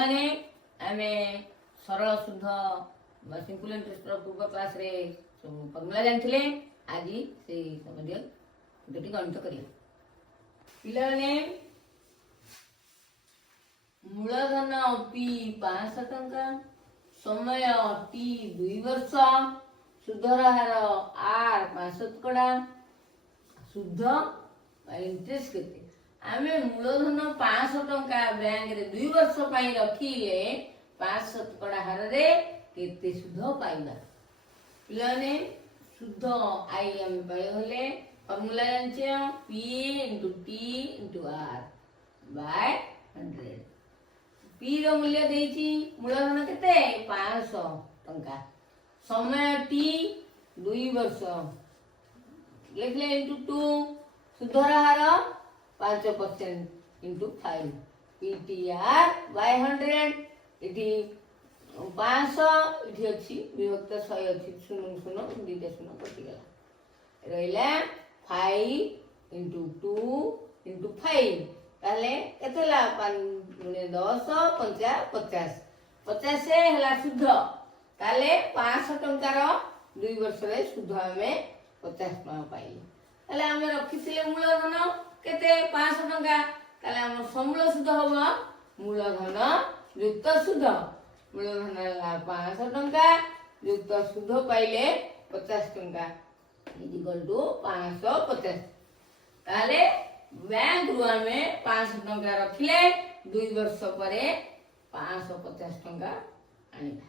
पिलाने आमे सरल शुद्ध सिंपल इंटरेस्ट पूर्व क्लास रे सब फॉर्मूला जानथिले आज से समझ दुटी गणित करिया पिलाने मूलधन पी 500 टंका समय टी 2 वर्ष सुधर हार आर 500 शुद्ध इंटरेस्ट केते आमे मूलधन 500 टंका बैंक रे 2 वर्ष पई रखिले 500 हार रे केते शुद्ध पाइबा पिलाने शुद्ध आई एम पाइ होले फॉर्मूला जानचे p * t * r by 100 p रो मूल्य देछि मूलधन केते 500 टंका समय t 2 वर्ष लिखले इनटू 2 सुधर हार 5% इनटू 5 ptr बाय 100 इठी 500 इठी अछि विभक्त 100 अछि 0 0 2 शून्य कटि गेला रहिला 5 इनटू 2 इनटू 5 ताले केतेला 5 10 50 50 से हला शुद्ध ताले 500 टंका रो 2 वर्ष रे शुद्ध हमें 50 टका पाइले ताले हमें रखिथिले मूलधन केते 500 टंका ताले हम समूल शुद्ध होबा मूलधन युक्त शुद्ध मूलधन ला 500 टंका युक्त शुद्ध पाइले 50 टंका इक्वल टू 550 ताले बैंक रु हमें 500 टंका रखिले 2 वर्ष परे 550 टंका आनिबा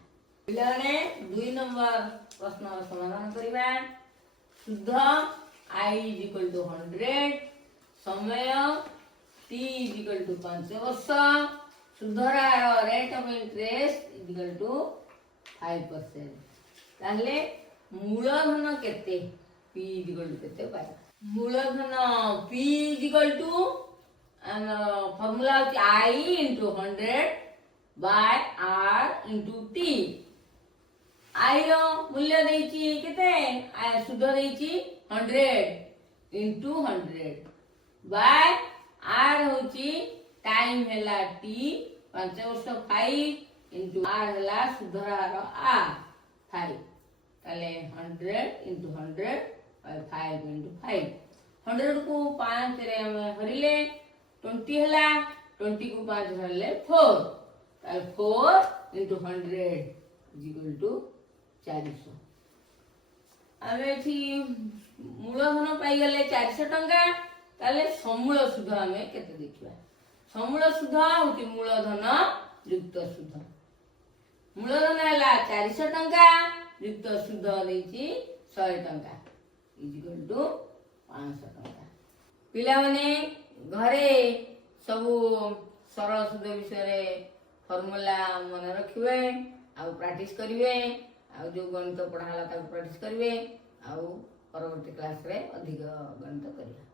पिलाने 2 नंबर प्रश्न समाधान करिबा शुद्ध i = 100 समय t = 5 वर्ष सुधरार रेट ऑफ इंटरेस्ट = 5% ताहले मूलधन केते p केते पाइ मूलधन p formula i * 100 by r * t i रो मूल्य देछि केते i शुद्ध देछि 100 * 100 बाय r होछि टाइम हैला t 5 वर्ष 5 * r हैला सुधरार r 5 ताले 100 * 100 5 * 5 100 को 5 रे हम हरिले 20 हैला 20 को 5 हरले 4 ताले 4 * 100 = 400 आमे थी मूलधन पाई गले 400 टंका ताले समूल शुद्ध हमें केते देखिबा समूल शुद्ध होती मूलधन युक्त शुद्ध मूलधन हैला 400 टंका युक्त शुद्ध देछि 100 टंका = 500 टंका पिला माने घरे सब सरल शुद्ध विषय रे फॉर्मूला मन रखिबे आ प्रैक्टिस करिवे आ जो गणित पढ़ाला ता प्रैक्टिस करिवे आ परवर्ती क्लास रे अधिक गणित करिवे।